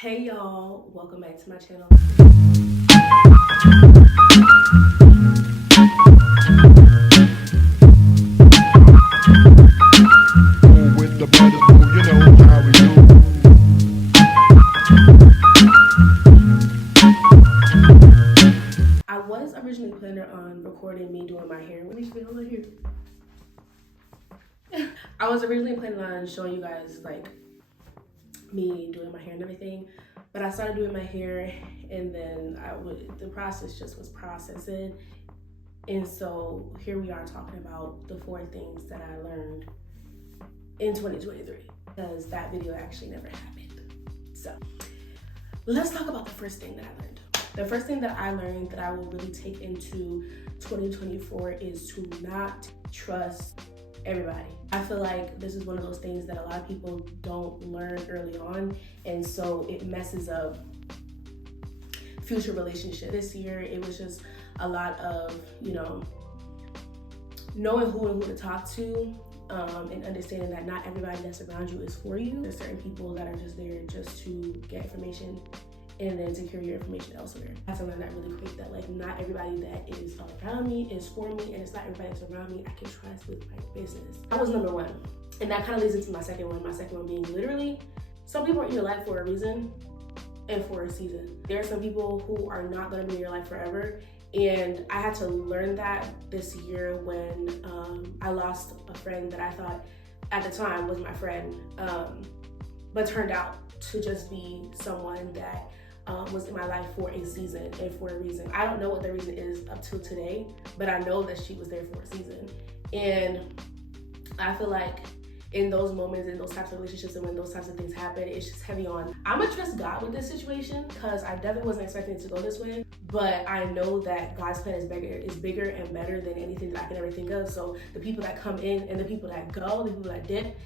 Hey y'all, welcome back to my channel. With the brothers, you know how we do. I was originally planning on recording me doing my hair. Let me feel on here. I was originally planning on showing you guys like me doing my hair and everything, but I started doing my hair and then the process just was processing. And so here we are talking about the 4 things that I learned in 2023, because that video actually never happened. So let's talk about the first thing that I learned. The first thing that I learned that I will really take into 2024 is to not trust everybody. I feel like this is one of those things that a lot of people don't learn early on, and so it messes up future relationships. This year, it was just a lot of, knowing who and who to talk to, and understanding that not everybody that's around you is for you. There's certain people that are just there just to get information and then to carry your information elsewhere. I had to learn that really quick, that like not everybody that is around me is for me, and it's not everybody that's around me I can trust with my business. That was number 1. And that kind of leads into my second one. My second one being literally, some people are in your life for a reason and for a season. There are some people who are not gonna be in your life forever. And I had to learn that this year when I lost a friend that I thought at the time was my friend, but turned out to just be someone that was in my life for a season and for a reason. I don't know what the reason is up till today, but I know that she was there for a season. And I feel like in those moments, in those types of relationships, and when those types of things happen, it's just heavy on. I'm gonna trust God with this situation, because I definitely wasn't expecting it to go this way, but I know that God's plan is bigger and better than anything that I can ever think of. So the people that come in and the people that go, the people that dip,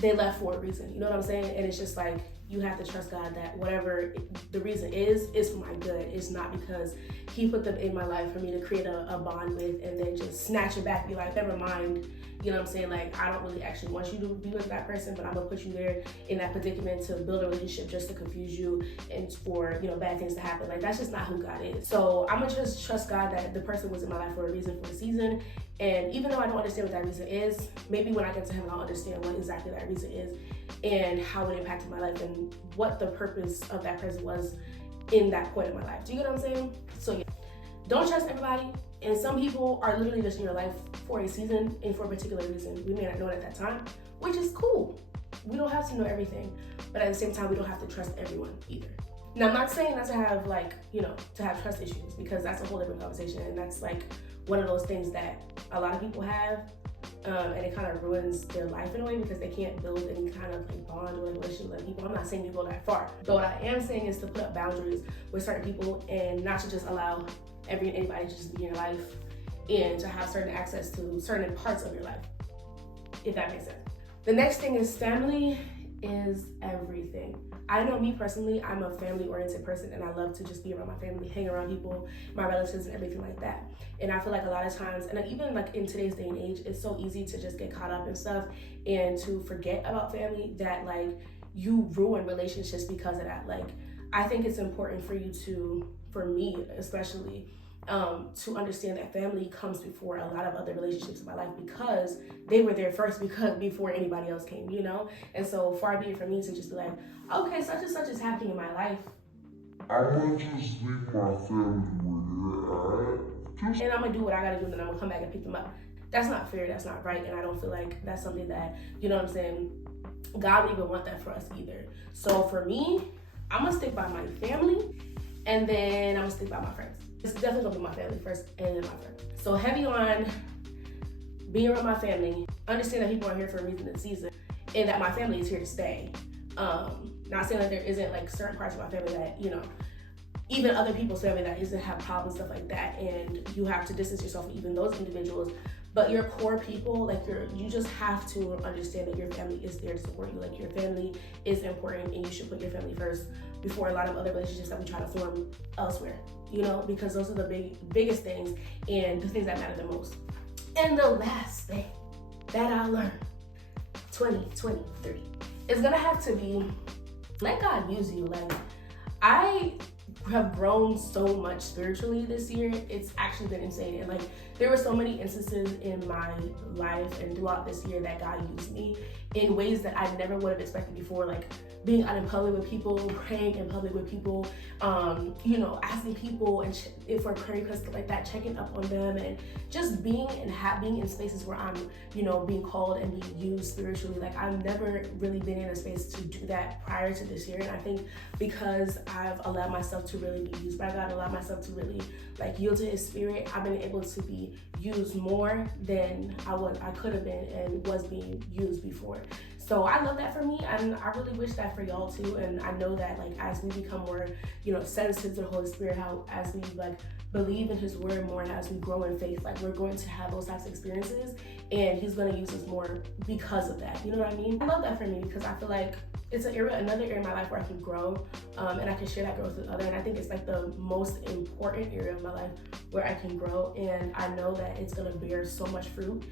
they left for a reason. You know what I'm saying? And it's just like, you have to trust God that whatever the reason is for my good. It's not because he put them in my life for me to create a bond with and then just snatch it back, be like, never mind. You know what I'm saying? Like, I don't really actually want you to be with that person, but I'm gonna put you there in that predicament to build a relationship just to confuse you and for, bad things to happen. Like, that's just not who God is. So I'm gonna just trust God that the person was in my life for a reason, for a season. And even though I don't understand what that reason is, maybe when I get to heaven, I'll understand what exactly that reason is and how it impacted my life and what the purpose of that person was in that point in my life. Do you get what I'm saying? So yeah, don't trust everybody. And some people are literally just in your life for a season and for a particular reason. We may not know it at that time, which is cool. We don't have to know everything, but at the same time, we don't have to trust everyone either. Now, I'm not saying not to have to have trust issues, because that's a whole different conversation. And that's like one of those things that a lot of people have, and it kind of ruins their life in a way, because they can't build any kind of like bond or relationship with people. I'm not saying you go that far, but what I am saying is to put up boundaries with certain people and not to just allow anybody to just be in your life and to have certain access to certain parts of your life, if that makes sense. The next thing is family is everything. I know me personally, I'm a family-oriented person, and I love to just be around my family, hang around people, my relatives, and everything like that. And I feel like a lot of times, and even like in today's day and age, it's so easy to just get caught up in stuff and to forget about family, that like you ruin relationships because of that. Like, I think it's important for you to, for me especially, to understand that family comes before a lot of other relationships in my life, because they were there first, before anybody else came, And so far be it from me to just be like, okay, such and such is happening in my life, I'm gonna just leave my family where they're at. and I'm gonna do what I gotta do, and then I'm gonna come back and pick them up. That's not fair, that's not right, and I don't feel like that's something that, God would even want that for us either. So for me, I'm gonna stick by my family, and then I'm gonna stick by my friends. It's definitely gonna be my family first, and then my friends. So heavy on being around my family, understand that people are here for a reason and season, and that my family is here to stay. Not saying that there isn't like certain parts of my family that, even other people's family that isn't have problems, stuff like that, and you have to distance yourself from even those individuals. But your core people, like you just have to understand that your family is there to support you. Like, your family is important, and you should put your family first before a lot of other relationships that we try to form elsewhere, because those are the biggest things and the things that matter the most. And the last thing that I learned 2023 is gonna have to be, let God use you. Like, I have grown so much spiritually this year. It's actually been insane. And like, there were so many instances in my life and throughout this year that God used me in ways that I never would have expected before. Like being out in public with people, praying in public with people, you know, asking people and if for prayer requests like that, checking up on them, and just being in spaces where I'm, you know, being called and being used spiritually. Like I've never really been in a space to do that prior to this year. And I think because I've allowed myself to really be used by God, allowed myself to really like yield to His Spirit, I've been able to be used more than I could have been and was being used before. So I love that for me, and I really wish that for y'all too. And I know that like as we become more, you know, sensitive to the Holy Spirit, how as we like believe in His word more and as we grow in faith, like we're going to have those types of experiences, and He's going to use us more because of that. You know what I mean? I love that for me because I feel like it's another area in my life where I can grow, and I can share that growth with others. And I think it's like the most important area of my life where I can grow, and I know that it's gonna bear so much fruit,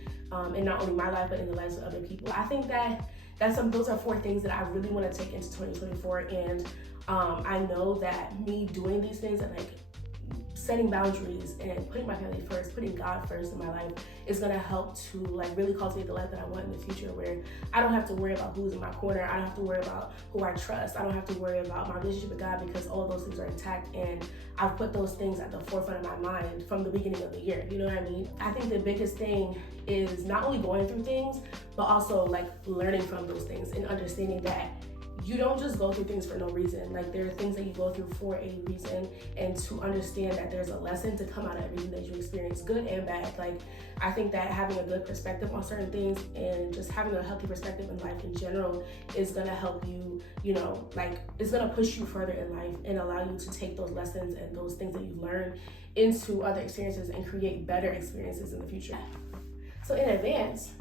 in not only my life but in the lives of other people. I think that those are 4 things that I really want to take into 2024, and I know that me doing these things and like setting boundaries and putting my family first, putting God first in my life is gonna help to like really cultivate the life that I want in the future, where I don't have to worry about who's in my corner. I don't have to worry about who I trust. I don't have to worry about my relationship with God because all of those things are intact, and I've put those things at the forefront of my mind from the beginning of the year. You know what I mean? I think the biggest thing is not only going through things, but also like learning from those things and understanding that you don't just go through things for no reason. Like there are things that you go through for a reason, and to understand that there's a lesson to come out of everything that you experience, good and bad. Like I think that having a good perspective on certain things and just having a healthy perspective in life in general is gonna help you, you know, like it's gonna push you further in life and allow you to take those lessons and those things that you've learned into other experiences and create better experiences in the future. So in advance,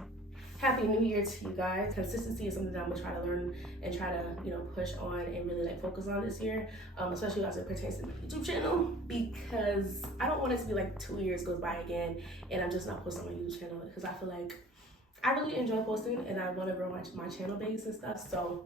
Happy New Year to you guys. Consistency is something that I'm gonna try to learn and try to, you know, push on and really like focus on this year, especially as it pertains to my YouTube channel, because I don't want it to be like 2 years goes by again and I'm just not posting on my YouTube channel, because I feel like I really enjoy posting and I want to grow my channel base and stuff. So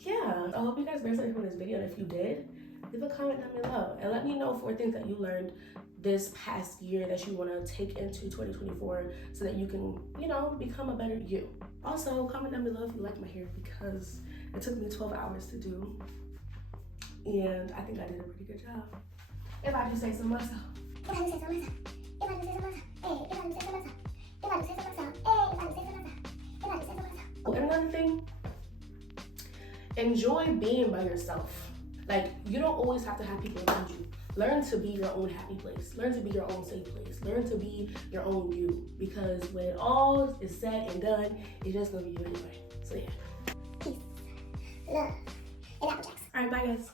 yeah, I hope you guys learned something from this video, and if you did, leave a comment down below and let me know 4 things that you learned this past year that you want to take into 2024 so that you can, you know, become a better you. Also, comment down below if you like my hair, because it took me 12 hours to do, and I think I did a pretty good job. If I do say so myself. And another thing, enjoy being by yourself. Like, you don't always have to have people around you. Learn to be your own happy place. Learn to be your own safe place. Learn to be your own you. Because when it all is said and done, it's just gonna be you anyway. So yeah. Peace, love, and Apple Jacks. All right, bye guys.